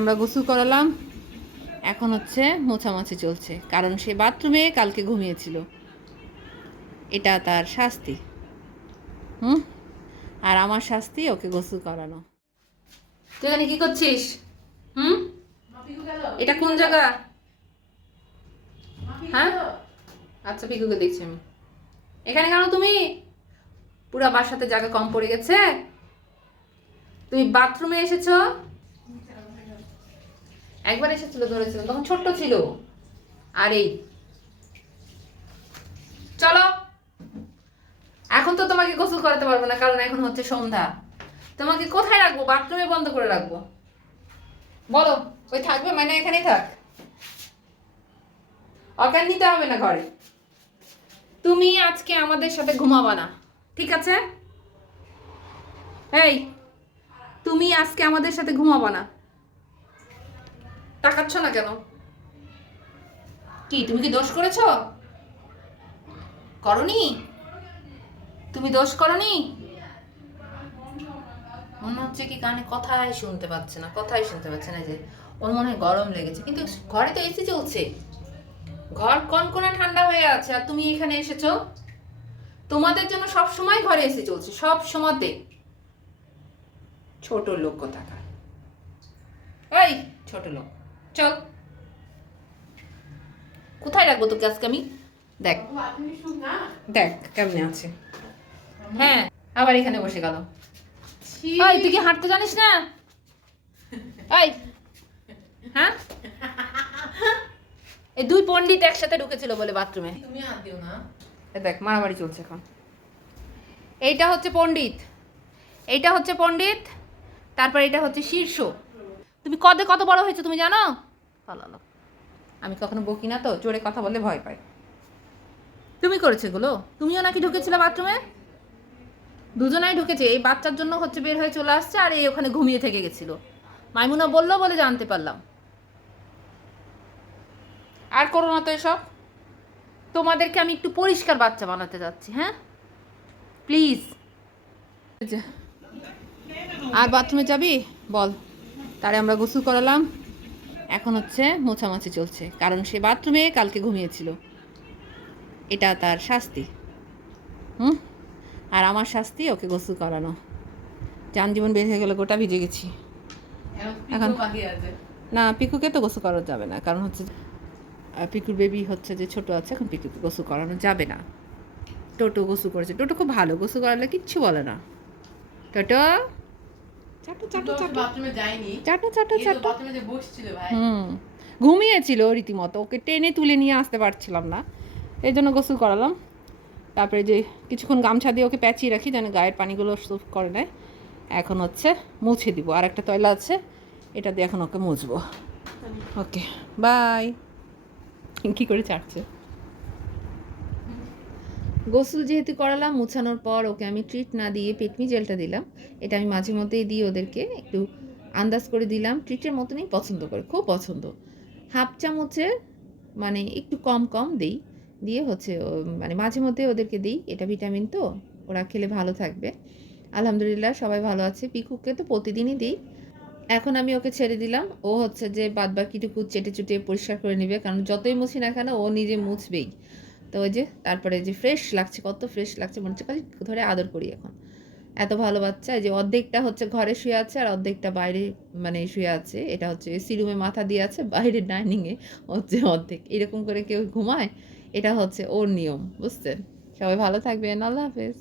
আমরা গোসল করালাম। এখন হচ্ছে মোছামাছি চলছে, কারণ সে বাথরুমে কালকে ঘুমিয়েছিল। এটা তার শাস্তি। হুম? আর আমার শাস্তি ওকে গোসল করানো। তুই এখানে কি করছিস? হুম? এটা কোন জায়গা? হ্যাঁ? আচ্ছা পিকুকে দেখছি আমি। এখানে কেন তুমি? পুরা বাসাতে জায়গা কম পড়ে গেছে। তুমি বাথরুমে এসেছ? একবার এসেছিল, ধরেছিল, তখন ছোট্ট ছিল। আর। এই চলো। এখন তো তোমাকে গোসল করাতে পারব না, কারণ এখন হচ্ছে সন্ধ্যা। তোমাকে কোথায় রাখব? বাথরুমে বন্ধ করে রাখব। বলো, ওই থাকবে মানে এখানেই থাক। অজ্ঞান নিতে হবে না ঘরে। তুমি আজকে আমাদের সাথে ঘুমাবা না, ঠিক আছে? এই, তুমি আজকে আমাদের সাথে ঘুমাবা না। তাকাচ্ছ না কেন? কি, তুমি কি দোষ করেছ? করনি? তুমি দোষ করনি? মনে হচ্ছে কি কানে কথাই শুনতে পাচ্ছে না, কথাই শুনতে পাচ্ছে না যে, ওর মনে গরম লেগেছে, কিন্তু ঘরে তো এসি চলছে। ঘর কনকনা ঠান্ডা হয়ে আছে, আর তুমি এখানে এসেছ? তোমাদের জন্য সব সময় ঘরে এসে চলছে সব সময়তে ছোট লোক কোথাকার? এই, ছোট লোক। চল। কোথায় রাখব তোকে আজকে আমি? দেখ। দেখ কেমনে আছে। হ্যাঁ আবার এখানে বসে গেল। এই তুই কি হাঁটতে জানিস না? এই। হ্যাঁ? এই দুই পণ্ডিত একসাথে ঢুকেছিল বলে বাথরুমে। তুমি হাত দিও না। এ দেখ মারামারি চলছে এখন। এইটা হচ্ছে পণ্ডিত। এইটা হচ্ছে পণ্ডিত তারপর এটা হচ্ছে শীর্ষ। তুমি কদে কত বড় হয়েছে তুমি জানো? পালালো। আমি কখনো বকি না তো জোরে কথা বললে ভয় পাই তুমি করেছে এগুলো? তুমিও নাকি ঢুকেছিলে বাথরুমে? দুজনাই ঢুকেছে এই বাচ্চার জন্য হচ্ছে বের হয়ে চলে আসছে আর এই ওখানে ঘুমিয়ে থেকে গেছিল। মাইমুনা বলল বলে জানতে পারলাম। আর করো না তো এসব। তোমাদেরকে আমি একটু পরিষ্কার বাচ্চা বানাতে যাচ্ছি হ্যাঁ? প্লিজ। আর বাথরুমে যাবি? বল। তারে আমরা গোসল করালাম। এখন হচ্ছে মোছামাছি চলছে কারণ সে বাথরুমে কালকে ঘুমিয়েছিল। এটা তার শাস্তি। হুম? আর আমার শাস্তি ওকে গোসল করানো। যান জীবন বের হয়ে গেলে গোটা ভিজে গেছি। এখন- না পিকুকে তো গোসল করানো যাবে না কারণ হচ্ছে পিকুর বেবি হচ্ছে যে ছোট আছে এখন পিকুকে গোসল করানো যাবে না। টোটো গোসল করেছে। টোটো খুব ভালো গোসল করালে কিচ্ছু বলে না। টোটো চাটো চাটো চাটো বাথরুমে যাইনি। চাটো চাটো চাটো বাথরুমে যে বসছিল ভাই। হুম। ঘুমিয়েছিল রীতিমতো। ওকে টেনে তুলে নিয়ে আসতে পারছিলাম না। এই জন্য গোসল করালাম। তারপরে যে কিছুক্ষণ গামছা দিয়ে ওকে প্যাচিয়ে রাখি যেন গায়ের পানিগুলো সুপ করে নেয়। এখন হচ্ছে মুছে দিব। আর একটা তয়লা আছে এটা দিয়ে এখন ওকে মুছবো। Okay bye. কী করে চাটছে গোসল যেহেতু করালাম, মুছানোর পর ওকে আমি ট্রিট না দিয়ে পেটমি জেলটা দিলাম। এটা আমি মাঝে মধ্যেই দিই ওদেরকে একটু আন্দাজ করে দিলাম। ট্রিটের মতনই পছন্দ করে, খুব পছন্দ। হাফ চামচে মানে একটু কম কম দিই। দিয়ে হচ্ছে মানে মাঝে মধ্যে ওদেরকে দিই। এটা ভিটামিন তো, ওরা খেলে ভালো থাকবে। আলহামদুলিল্লাহ সবাই ভালো আছে। পিকুকে তো প্রতিদিনই দিই। এখন আমি ওকে ছেড়ে দিলাম। ও হচ্ছে যে বাদ বাকিটুকু চেটে চুটে পরিষ্কার করে নেবে। কারণ যতই মুছি না কেন ও নিজে মুছবেই। তো ওই যে তারপরে যে ফ্রেশ লাগছে, কত ফ্রেশ লাগছে মনে হচ্ছে, খালি ধরে আদর করি এখন। এত ভালো বাচ্চা যে অর্ধেকটা হচ্ছে ঘরে শুয়ে আছে আর অর্ধেকটা বাইরে মানে শুয়ে আছে। এটা হচ্ছে এসি রুমে মাথা দিয়ে আছে, বাইরে ডাইনিংয়ে হচ্ছে অর্ধেক। এরকম করে কেউ ঘুমায়, এটা হচ্ছে ওর নিয়ম, বুঝছেন? সবাই ভালো থাকবেন, আল্লাহ হাফেজ।